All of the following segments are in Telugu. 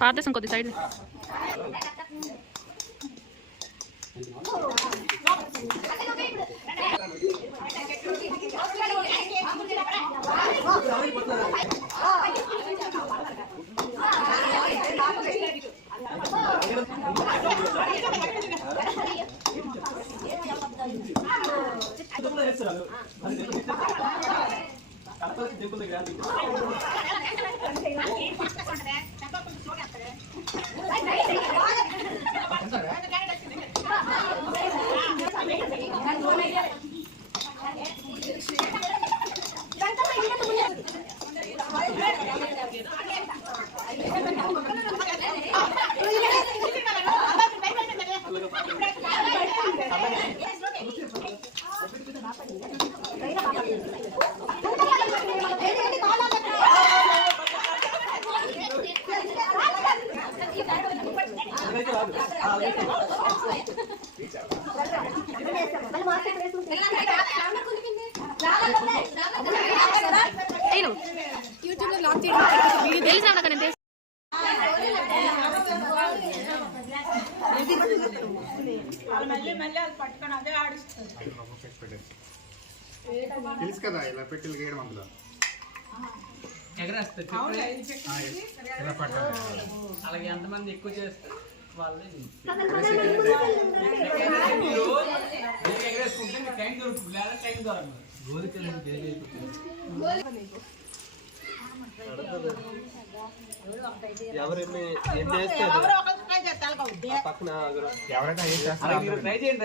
पाते संको दी साइड 아, పాతేసాం కొద్ది సైడ్ యూట్యూబ్ కదా ఇలా పెట్టి గేయడం అందులో. ఎగరేస్తారు ఇలా పట్టాలి అలాగే ఎంతమంది ఎక్కువ చేస్తే వాళ్ళే ఎగరేసుకుంటే మీకు టైం దొరుకుతుంది. లేదా టైం దొరకదు. గోరికలు ఎవరు ఎన్ని ఎన్ని వేస్తే పక్కన ఎవరైనా ఏం చేస్తారు? ట్రై చేయండి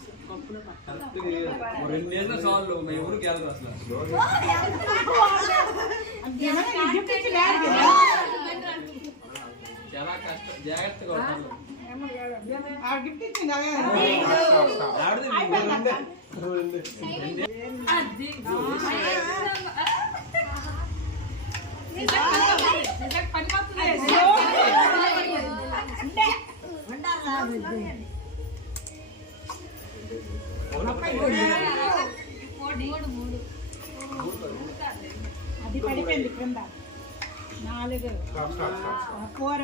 మొత్తం అలాగంటే మీ ఇష్టమే చైర్ పోయి చేసుకుంటే పని పెట్టిన రెండు నెలల సార్లు మా ఎవరికి వెళ్ళదు అసలు చాలా కష్టం జాగ్రత్తగా ఉంటారు రెండే. అది పడిపోయింది క్రింద నాలుగు స్టాప్ స్టాప్ స్టాప్ కూర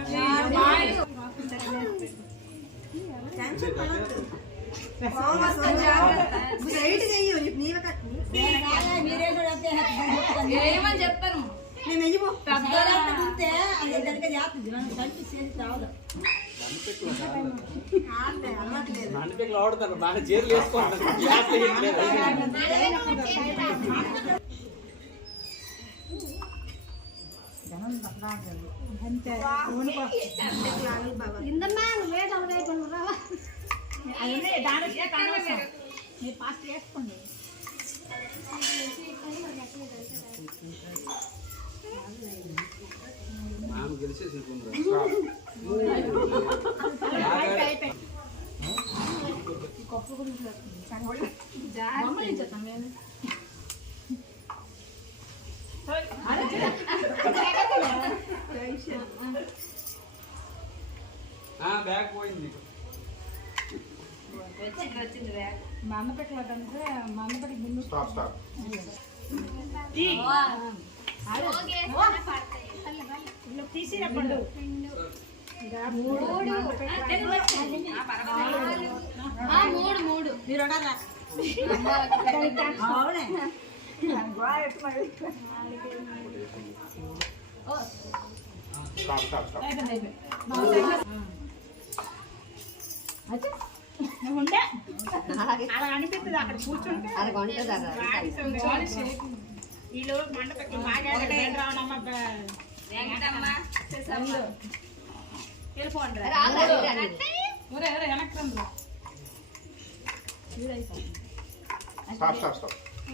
ఏమని చెప్పాను నాన్నపేకలు ఆడుతారు బాగా చీరలు వేసుకుంటారు గ్లాస్ వేయట్లేదు అంతే అవన్నీ దానికి కానవసరం మీరు ఫాస్ట్ వేసుకోండి ఆమె గెలిచేసి బ్యాగ్ పోయింది మా అమ్మ పెట్టలేదంటే మా అమ్మ పెట్టి ముందు స్టాప్ స్టాప్ తీసిరా పండు మూడు మూడు ఉండే అలా అనిపిస్తుంది అక్కడ కూర్చుంటే వీళ్ళు మండపకి బాగా రావణమ్మ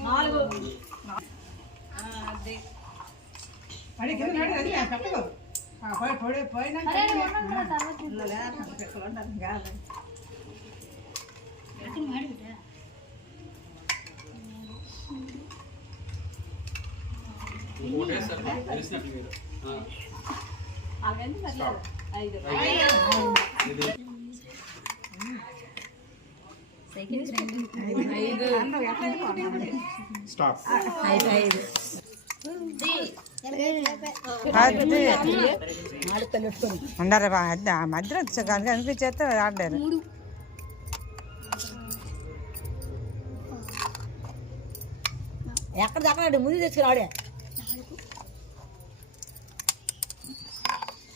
నాలుగు. పడి కింద నడు, అది పెట్టకు. ఆ, పోయి పోయి పోయినాక ఇళ్ళలో పెట్టలు ఉండదు, కాదు. ఓటేస్తారు తెలిసినట్టు మీరు ఆ. స్టాప్ ఉండరు మధ్యలో కనుక అనిపించేస్తే ఆడారు ఎక్కడ దక్కడాడు ముందు తెచ్చుకున్నాడే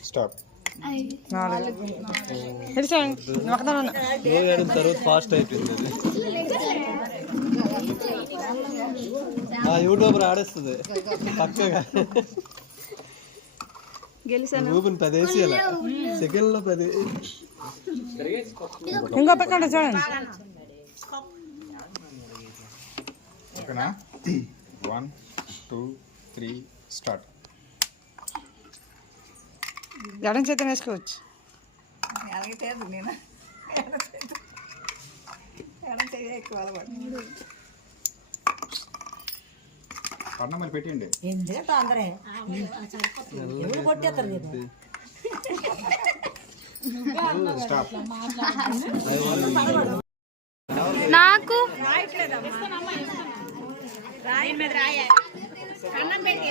స్టాప్ నాలుగు తెలుసండి ఒకదాని ఉన్నా మూడు తర్వాత ఫాస్ట్ అయిపోయింది అది ఆ యూట్యూబర్ ఆడేస్తుంది పక్కగా గెలిచాను ఊపిని పదేసి అలా సెకండ్ లో పది ఇంకో పక్కన చూడండి ఓకేనా వన్ టూ త్రీ స్టార్ట్ ఎడం చేతం వేసుకోవచ్చు పన్న మరి పెట్టండి ఎందుకంటే అందరే. ఎవరు కొట్టేస్తారు నీకు స్టాప్ నాకు రాయి మీద రాయ అన్నం పెట్టి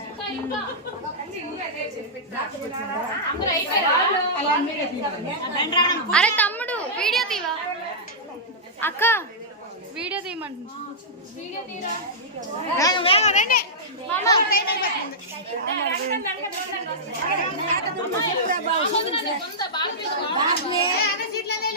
అరే తమ్ముడు వీడియో తీవా అక్క వీడియో తీయమంటున్నా వేగం రండి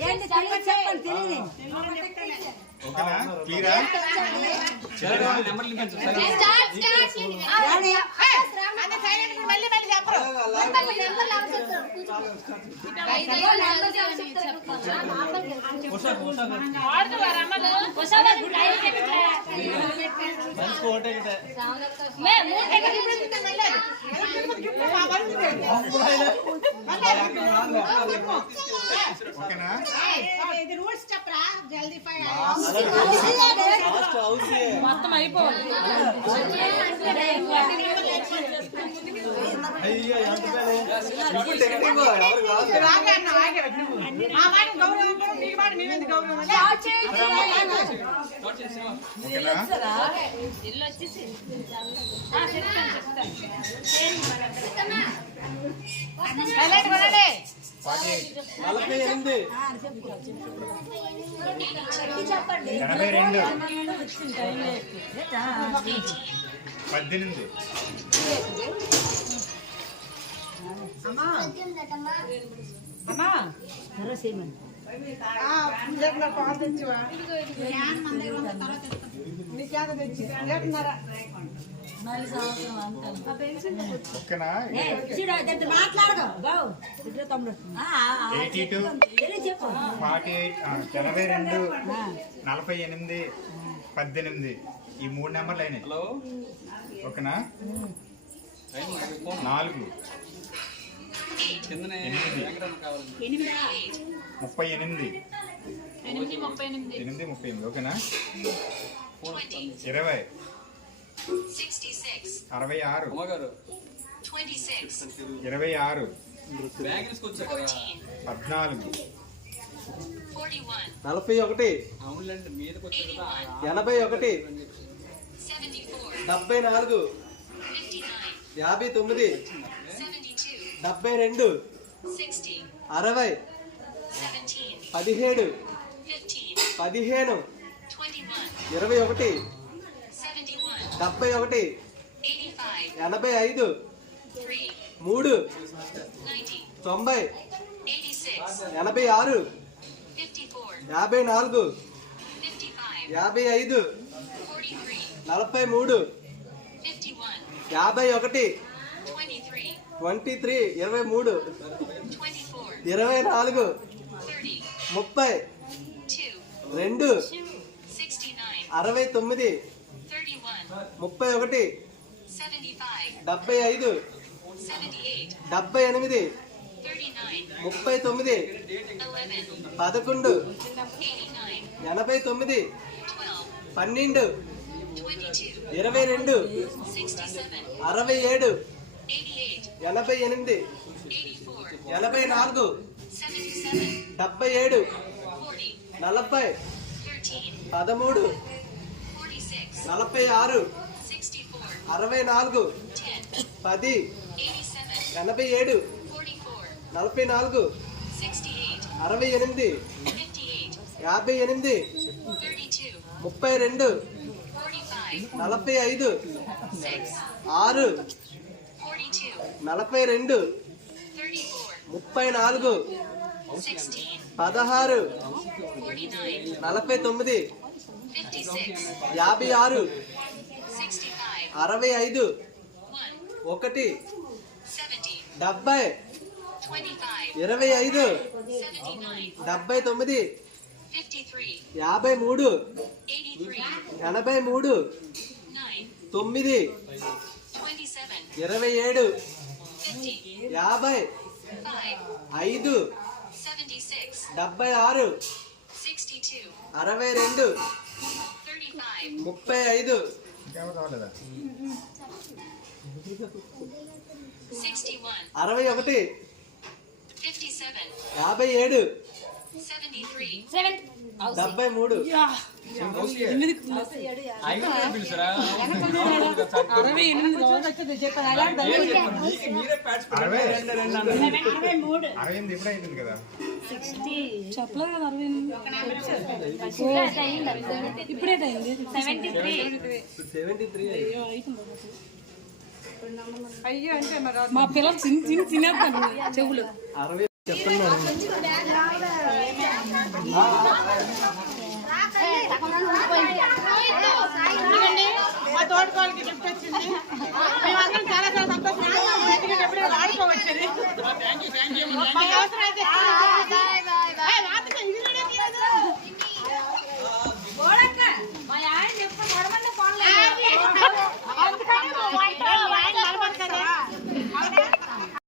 సెట్ ఓకేనా క్లియరా నెంబర్ లింక్ మళ్ళీ మళ్ళీ 干啥呢别动 ఓకేనా? ఇది రూల్స్ చెప్పరా? జల్దీ ఫైవ్ లాస్ట్ హౌస్ ఏ. అయ్యో, నలభై ఎనిమిది ఎనభై రెండు పద్దెనిమిది. ఫార్టీ ఎయిట్ ఎనభై రెండు నలభై ఎనిమిది పద్దెనిమిది. ఈ మూడు నెంబర్లు అయినాయి. హలో. ఓకేనా? నాలుగు. ముప్పై ఎనిమిది. ఎనిమిది ముప్పై ఎనిమిది. ఓకేనా? ఇరవై. అరవై ఆరు. ఇరవై ఆరు. పద్నాలుగు. నలభై ఒకటి. ఎనభై ఒకటి. డెబ్బై నాలుగు. యాభై తొమ్మిది. డెబ్బై రెండు. అరవై. పదిహేడు. పదిహేను. ఇరవై ఒకటి. డెబ్బై ఒకటి. ఎనభై ఐదు. మూడు. తొంభై. ఎనభై ఆరు. యాభై నాలుగు. యాభై ఐదు. నలభై మూడు. యాభై ఒకటి. Twenty three. ఇరవై మూడు. ఇరవై నాలుగు. ముప్పై. రెండు. అరవై తొమ్మిది. ముప్పై ఒకటి. డెబ్బై ఐదు. డెబ్బై ఎనిమిది. ముప్పై తొమ్మిది. పదకొండు. ఎనభై తొమ్మిది. పన్నెండు. ఇరవై రెండు. అరవై ఏడు. ఎనభై ఎనిమిది. ఎనభై నాలుగు. డెబ్బై ఏడు. నలభై. పదమూడు. నలభై ఆరు అరవై నాలుగు పది ఎనభై ఏడు నలభై నాలుగు అరవై ఎనిమిది యాభై ఎనిమిది ముప్పై రెండు నలభై ఐదు ఆరు నలభై రెండు ముప్పై నాలుగు పదహారు నలభై తొమ్మిది యాభై ఆరు. అరవై ఐదు. ఒకటి. డెబ్బై. ఇరవై ఐదు. డెబ్బై తొమ్మిది. యాభై మూడు. ఎనభై మూడు. తొమ్మిది. ఇరవై ఏడు. యాభై. ఐదు. డెబ్బై ఆరు. అరవై రెండు. ముప్పై ఐదు. అరవై ఒకటి. యాభై ఏడు. డెబ్బై మూడు. అరవై. ఎనిమిది కదా? చెప్పలేదు కదా అరవై ఇప్పుడే అయింది సెవెంటీ త్రీ సెవెంటీ త్రీ అయ్యో అంటే మరి మా పిల్లలు చిన్న చిన్న తినేస్తాను చెవులు. అరవై చెప్తున్నాను మా గిఫ్ట్ వచ్చింది. మేమందరం చాలా చాలా సంతోషంగా ఎప్పుడే వాడుకోవచ్చింది మాకు అవసరం అయితే